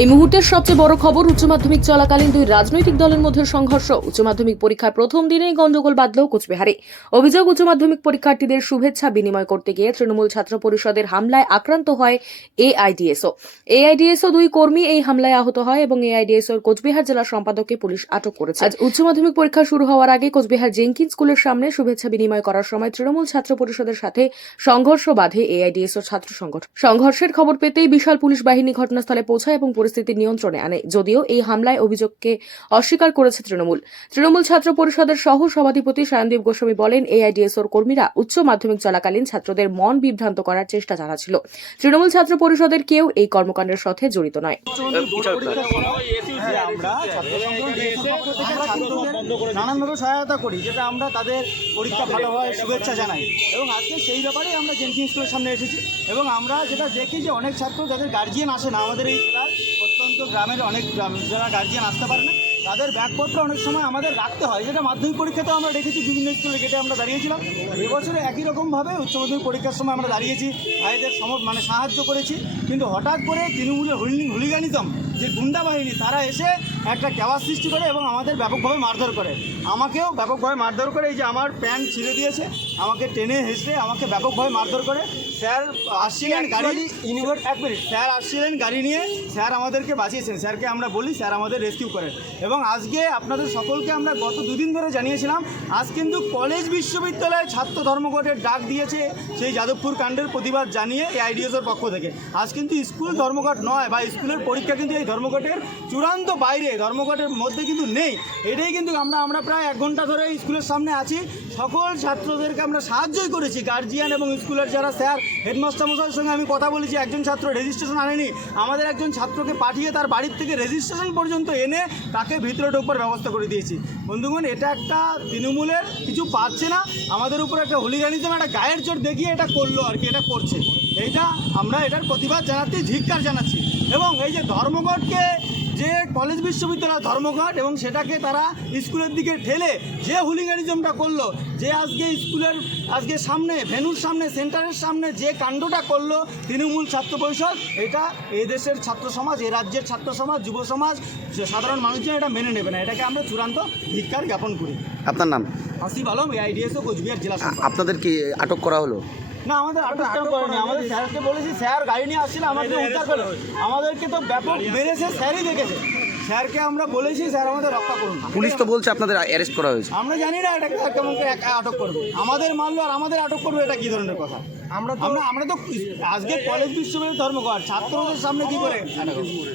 এই মুহূর্তের সবচেয়ে বড় খবর, উচ্চ মাধ্যমিক চলাকালীন দুই রাজনৈতিক দলের মধ্যে সংঘর্ষ। উচ্চ মাধ্যমিক পরীক্ষার প্রথম দিনেই গন্ডগোল বাঁধল কোচবিহারে। অভিযোগ, উচ্চ মাধ্যমিক পরীক্ষার্থীদের শুভেচ্ছা বিনিময় করতে গিয়ে তৃণমূল ছাত্র পরিষদের হামলায় আক্রান্ত হয় এআইডিএসও দুই কর্মী এই হামলায় আহত হয় এবং এআইডিএসওর কোচবিহার জেলা সম্পাদককে পুলিশ আটক করেছে। আজ উচ্চ মাধ্যমিক পরীক্ষা শুরু হওয়ার আগে কোচবিহার জেঙ্কিন্স স্কুলের সামনে শুভেচ্ছা বিনিময় করার সময় তৃণমূল ছাত্র পরিষদের সাথে সংঘর্ষ বাধে এআইডিএসওর ছাত্র সংগঠন। সংঘর্ষের খবর পেতেই বিশাল পুলিশ বাহিনী ঘটনাস্থলে পৌঁছায় এবং পরিস্থিতি নিয়ন্ত্রণে আনে। যদিও এই হামলায় অভিযোগকে অস্বীকার করেছে তৃণমূল ছাত্র পরিষদের সহ সভাধিপতি সায়নদীপ গোস্বামী বলেন, এআইডিএসওর কর্মীরা উচ্চ মাধ্যমিক চলাকালীন ছাত্রদের মন বিভ্রান্ত করার চেষ্টা চালাচ্ছিল। তৃণমূল ছাত্র পরিষদের কেউ এই কর্মকাণ্ডের সাথে জড়িত নয়। নানানভাবে সহায়তা করি, যেটা আমরা তাদের পরীক্ষা ভালো হয় শুভেচ্ছা জানাই, এবং আজকে সেই ব্যাপারেই আমরা জেনকিন্স স্কুলের সামনে এসেছি। এবং আমরা যেটা দেখি যে অনেক ছাত্র যাদের গার্জিয়ান আসে না, আমাদের এই জেলার অত্যন্ত গ্রামের অনেক যারা গার্জিয়ান আসতে পারে না, তাদের ব্যাগপত্র অনেক সময় আমাদের রাখতে হয়, যেটা মাধ্যমিক পরীক্ষাতেও আমরা দেখেছি। বিভিন্ন স্কুলের গেটে আমরা দাঁড়িয়েছিলাম। এবছরে একই রকমভাবে উচ্চ মাধ্যমিক পরীক্ষার সময় আমরা দাঁড়িয়েছি, ভাইদের সাহায্য করেছি। কিন্তু হঠাৎ করে তৃণমূলের হুলিগানিজম যে গুন্ডা বাহিনী, তারা এসে একটা ক্যাওয়াস সৃষ্টি করে এবং আমাদের ব্যাপকভাবে মারধর করে। আমাকেও ব্যাপকভাবে মারধর করে। এই যে আমার প্যান্ট ছিঁড়ে দিয়েছে, আমাকে টেনে হেসড়ে আমাকে ব্যাপকভাবে মারধর করে। স্যার আসছিলেন স্যার আসছিলেন গাড়ি নিয়ে, স্যার আমাদেরকে বাঁচিয়েছেন। স্যারকে আমরা বলি, স্যার আমাদের রেস্কিউ করেন। এবং আজকে আপনাদের সকলকে আমরা গত দুদিন ধরে জানিয়েছিলাম, আজ কিন্তু কলেজ বিশ্ববিদ্যালয়ে ছাত্র ধর্মঘটের ডাক দিয়েছে সেই যাদবপুর কাণ্ডের প্রতিবাদ জানিয়ে এআইডিএসওর পক্ষ থেকে। আজ কিন্তু স্কুল ধর্মঘট নয়, বা স্কুলের পরীক্ষা কিন্তু এই ধর্মঘটের চূড়ান্ত বাইরে, ধর্মঘটের মধ্যে কিন্তু নেই। এটাই কিন্তু আমরা প্রায় 1 ঘন্টা ধরে স্কুলের সামনে আছি। সকল ছাত্রদেরকে আমরা সাহায্যই করেছি, গার্জিয়ান এবং স্কুলের যারা স্যার, হেডমাস্টার মশাইয়ের সঙ্গে আমি কথা বলেছি। একজন ছাত্র রেজিস্ট্রেশন আনেনি, আমাদের একজন ছাত্রকে পাঠিয়ে তার বাড়ির থেকে রেজিস্ট্রেশন পর্যন্ত এনে তাকে ভিতরে ঢোকবার ব্যবস্থা করে দিয়েছি। বন্ধুগণ, এটা একটা তৃণমূলের কিছু পাচ্ছে না, আমাদের উপর একটা হুলিগানিজম, একটা গায়ের জোর দেখিয়ে এটা করলো আর কি, এটা করছে। এইটা আমরা এটার প্রতিবাদ জানাচ্ছি, ধিক্কার জানাচ্ছি। এবং এই যে ধর্মঘটকে, যে কলেজ বিশ্ববিদ্যালয় ধর্মঘট, এবং সেটাকে তারা স্কুলের দিকে ঠেলে যে হুলিগানিজমটা করলো, যে আজকে সামনে ভেন্যুর সামনে, সেন্টারের সামনে যে কাণ্ডটা করলো তৃণমূল ছাত্র পরিষদ, এটা এই দেশের ছাত্র সমাজ, এই রাজ্যের ছাত্র সমাজ, যুব সমাজ, সাধারণ মানুষজন এটা মেনে নেবে না। এটাকে আমরা চূড়ান্ত ধিক্কার জ্ঞাপন করি। আপনার নাম? আসিফ আলম, এআইডিএসও কোচবিহার জেলা সম্পাদক। আপনাদের কি আটক করা হলো? না, আমাদের আটক করেনি। আমাদের স্যারকে বলেছি, স্যার গাড়ি নিয়ে আসছিল, আমাদের উদ্ধার করে। আমাদেরকে তো ব্যাপক মেরেছে, স্যারই দেখেছে। স্যারকে আমরা বলেছি, স্যার আমাদের রক্ষা করুন। পুলিশ তো বলছে আপনাদের অ্যারেস্ট করা হয়েছে। আমরা জানি না এটা কেমন করে আটক করবে, আমাদের মারলো আর আমাদের আটক করবে, এটা কি ধরনের কথা? আমরা তো আজকে কলেজ বিশ্ববিদ্যালয় ধর্মঘট, ছাত্রদের সামনে কি করে